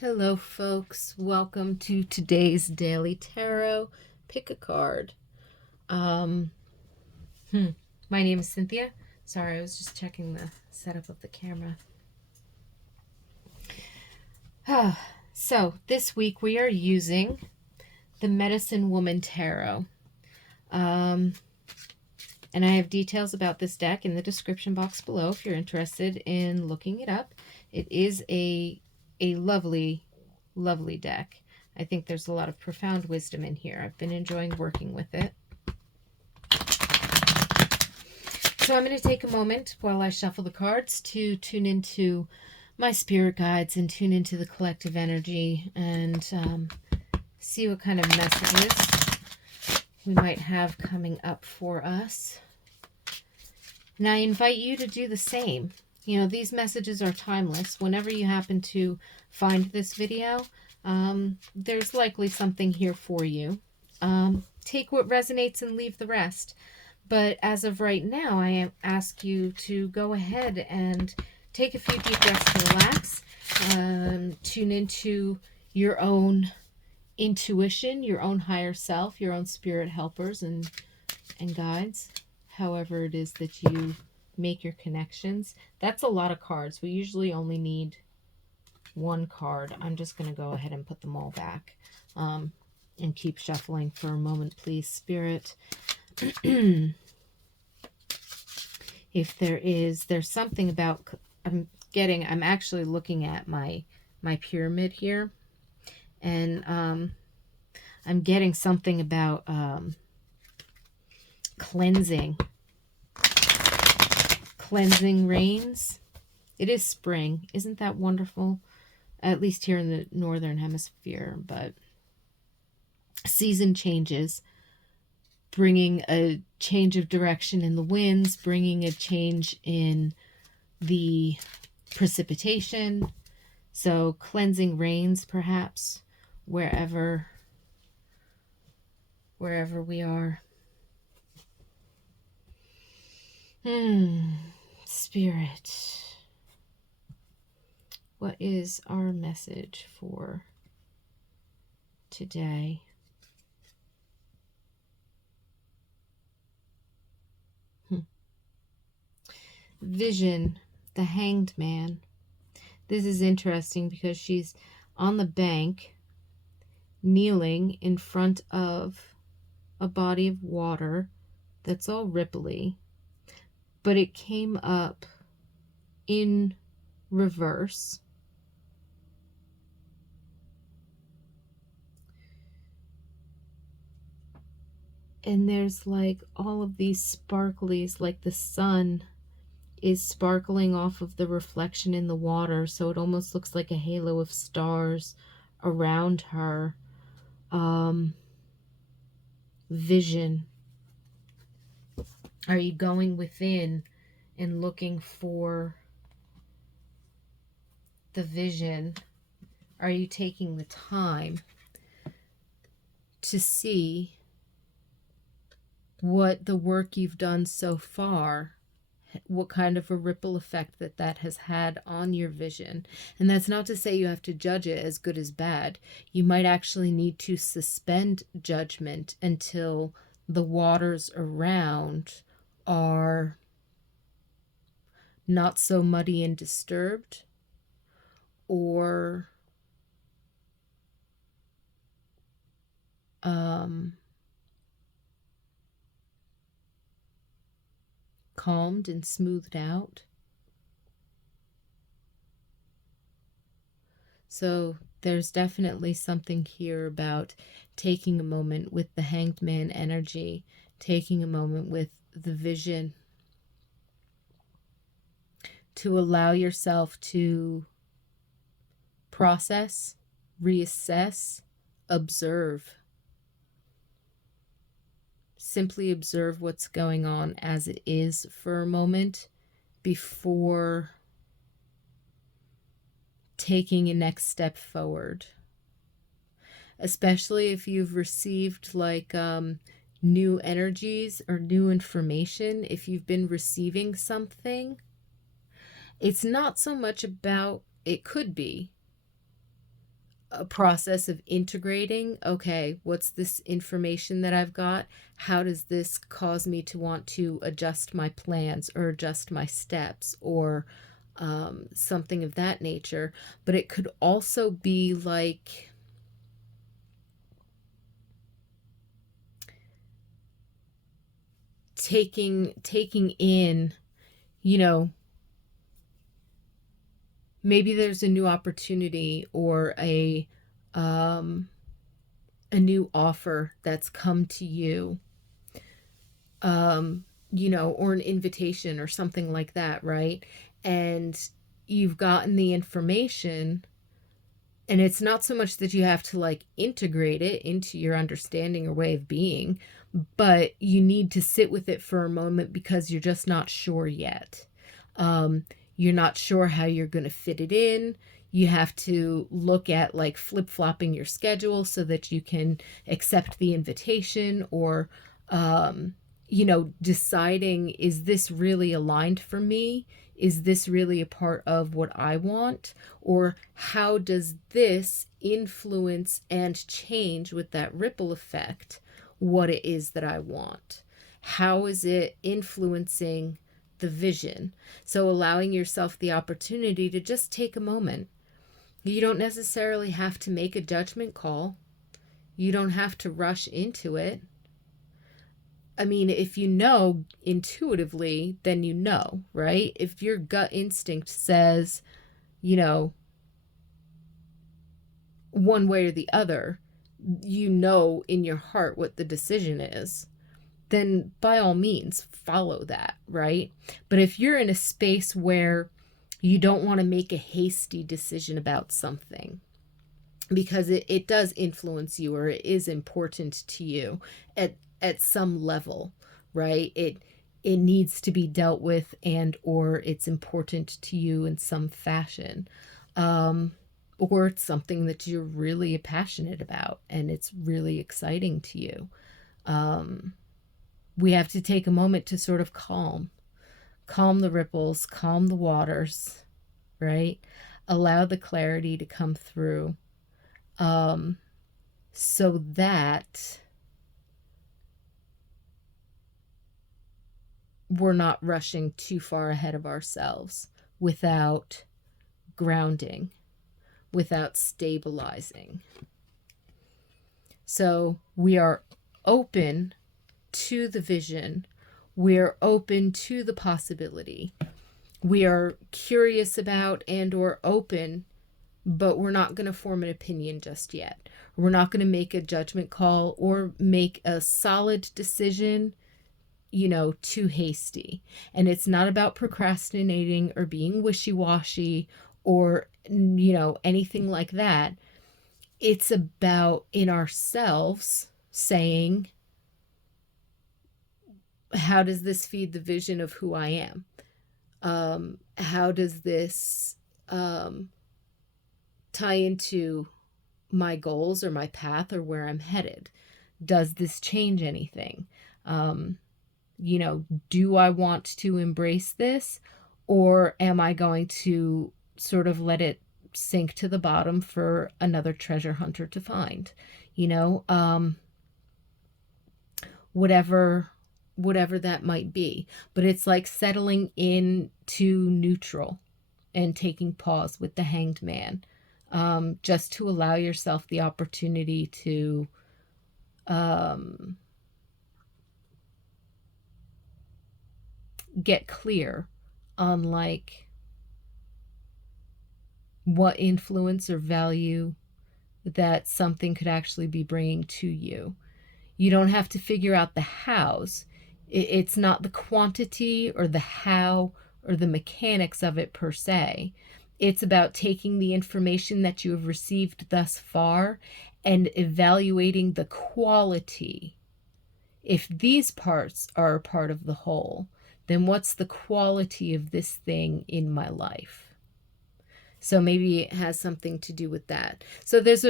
Hello, folks. Welcome to today's Daily Tarot. Pick a card. Um, My name is Cynthia. Sorry, I was just checking the setup of the camera. So, this week we are using the Medicine Woman Tarot. And I have details about this deck in the description box below if you're interested in looking it up. It is a lovely, lovely deck. I think there's a lot of profound wisdom in here. I've been enjoying working with it. So I'm going to take a moment while I shuffle the cards to tune into my spirit guides and tune into the collective energy and see what kind of messages we might have coming up for us. And I invite you to do the same. You know, these messages are timeless. Whenever you happen to find this video, there's likely something here for you. Take what resonates and leave the rest. But as of right now, I ask you to go ahead and take a few deep breaths to relax. Tune into your own intuition, your own higher self, your own spirit helpers and guides. However it is that you make your connections. That's a lot of cards. We usually only need one card. I'm just going to go ahead and put them all back and keep shuffling for a moment, please, Spirit. If there's something about, I'm actually looking at my pyramid here, and I'm getting something about cleansing rains. It is spring. Isn't that wonderful? At least here in the northern hemisphere. But season changes, bringing a change of direction in the winds, bringing a change in the precipitation. So cleansing rains, perhaps, wherever we are. Spirit, what is our message for today? Vision, the Hanged Man. This is interesting because she's on the bank, kneeling in front of a body of water that's all ripply, but it came up in reverse. And there's like all of these sparklies, like the sun is sparkling off of the reflection in the water, so it almost looks like a halo of stars around her. Vision. Are you going within and looking for the vision? Are you taking the time to see what the work you've done so far, what kind of a ripple effect that has had on your vision? And that's not to say you have to judge it as good as bad. You might actually need to suspend judgment until the waters around are not so muddy and disturbed, or calmed and smoothed out. So there's definitely something here about taking a moment with the Hanged Man energy, taking a moment with the vision to allow yourself to process, reassess, observe. Simply observe what's going on as it is for a moment before taking a next step forward. Especially if you've received like new energies or new information, if you've been receiving something, it's not so much about, it could be, a process of integrating, okay, what's this information that I've got? How does this cause me to want to adjust my plans or adjust my steps or something of that nature? But it could also be like taking in, you know, maybe there's a new opportunity or a new offer that's come to you, or an invitation or something like that, right? And you've gotten the information, and it's not so much that you have to like integrate it into your understanding or way of being, but you need to sit with it for a moment because you're just not sure yet. You're not sure how you're going to fit it in. You have to look at like flip-flopping your schedule so that you can accept the invitation, or deciding, is this really aligned for me? Is this really a part of what I want? Or how does this influence and change with that ripple effect what it is that I want? How is it influencing the vision? So allowing yourself the opportunity to just take a moment. You don't necessarily have to make a judgment call. You don't have to rush into it. I mean, if you know intuitively, then you know, right? If your gut instinct says, one way or the other, in your heart what the decision is, then by all means follow that, right? But if you're in a space where you don't want to make a hasty decision about something because it does influence you or it is important to you at some level, right? It needs to be dealt with, and or it's important to you in some fashion. Or it's something that you're really passionate about and it's really exciting to you. We have to take a moment to sort of calm the ripples, calm the waters, right? Allow the clarity to come through, so that we're not rushing too far ahead of ourselves without grounding, without stabilizing. So we are open to the vision. We're open to the possibility. We are curious about and or open, but we're not going to form an opinion just yet. We're not going to make a judgment call or make a solid decision, too hasty. And it's not about procrastinating or being wishy-washy or, anything like that. It's about in ourselves saying, how does this feed the vision of who I am? How does this tie into my goals or my path or where I'm headed? Does this change anything? Do I want to embrace this, or am I going to sort of let it sink to the bottom for another treasure hunter to find? Whatever that might be. But it's like settling into neutral and taking pause with the Hanged Man, just to allow yourself the opportunity to get clear on like what influence or value that something could actually be bringing to you. You don't have to figure out the hows. It's not the quantity or the how or the mechanics of it per se. It's about taking the information that you have received thus far and evaluating the quality. If these parts are a part of the whole, then what's the quality of this thing in my life? So maybe it has something to do with that. So there's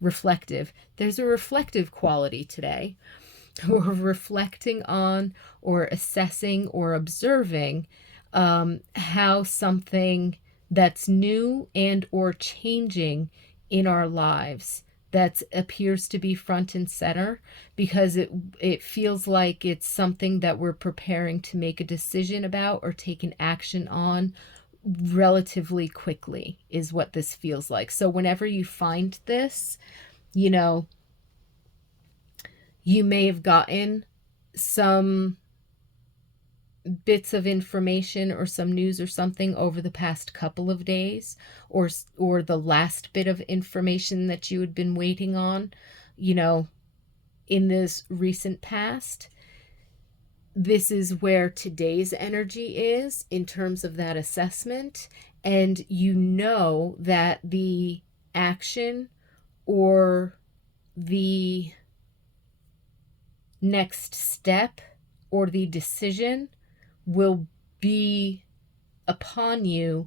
reflective. There's a reflective quality today. We're reflecting on or assessing or observing how something that's new and or changing in our lives that appears to be front and center, because it feels like it's something that we're preparing to make a decision about or take an action on relatively quickly, is what this feels like. So whenever you find this, you know, you may have gotten some bits of information or some news or something over the past couple of days, or the last bit of information that you had been waiting on, you know, in this recent past. This is where today's energy is in terms of that assessment, and you know that the action or the next step or the decision will be upon you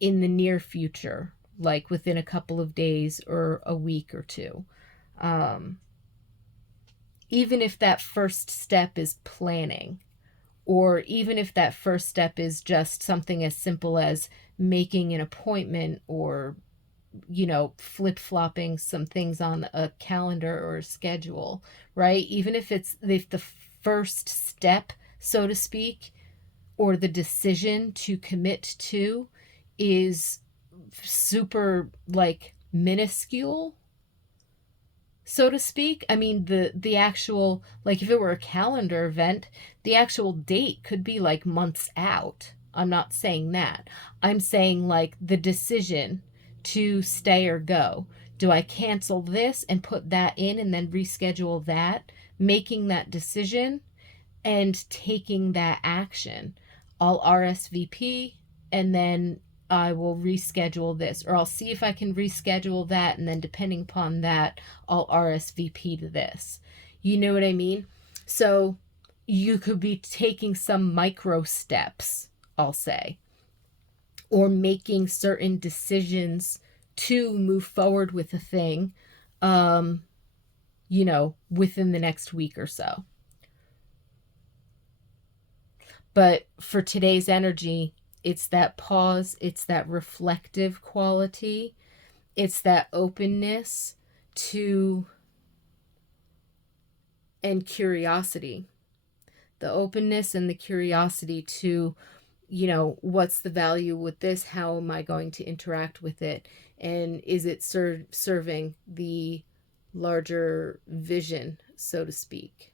in the near future, like within a couple of days or a week or two. Even if that first step is planning, or even if that first step is just something as simple as making an appointment, or, you know, flip-flopping some things on a calendar or a schedule, right? Even if the first step, so to speak, or the decision to commit to is super, like, minuscule, so to speak. I mean, the actual, like, if it were a calendar event, the actual date could be like months out. I'm not saying that. I'm saying, like, the decision to stay or go. Do I cancel this and put that in and then reschedule that? Making that decision and taking that action. I'll RSVP, and then I will reschedule this, or I'll see if I can reschedule that, and then depending upon that, I'll RSVP to this. You know what I mean? So you could be taking some micro steps, I'll say, or making certain decisions to move forward with a thing, you know, within the next week or so. But for today's energy, it's that pause, it's that reflective quality, it's that openness to, and curiosity. The openness and the curiosity to, you know, what's the value with this? How am I going to interact with it? And is it serving the larger vision, so to speak?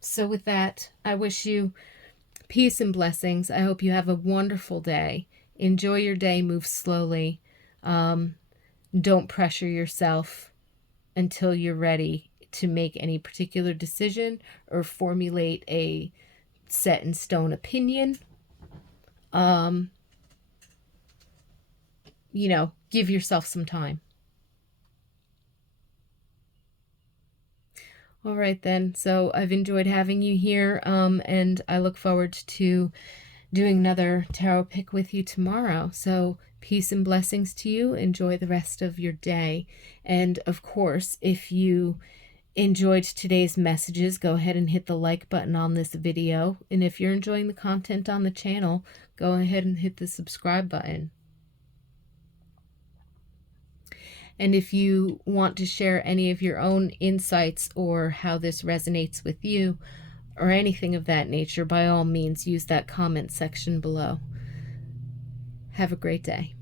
So with that, I wish you peace and blessings. I hope you have a wonderful day. Enjoy your day. Move slowly. Don't pressure yourself until you're ready to make any particular decision or formulate a set in stone opinion. You know, give yourself some time. All right, then. So I've enjoyed having you here, and I look forward to doing another tarot pick with you tomorrow. So peace and blessings to you. Enjoy the rest of your day. And of course, if you enjoyed today's messages, go ahead and hit the like button on this video. And if you're enjoying the content on the channel, go ahead and hit the subscribe button. And if you want to share any of your own insights or how this resonates with you or anything of that nature, by all means, use that comment section below. Have a great day.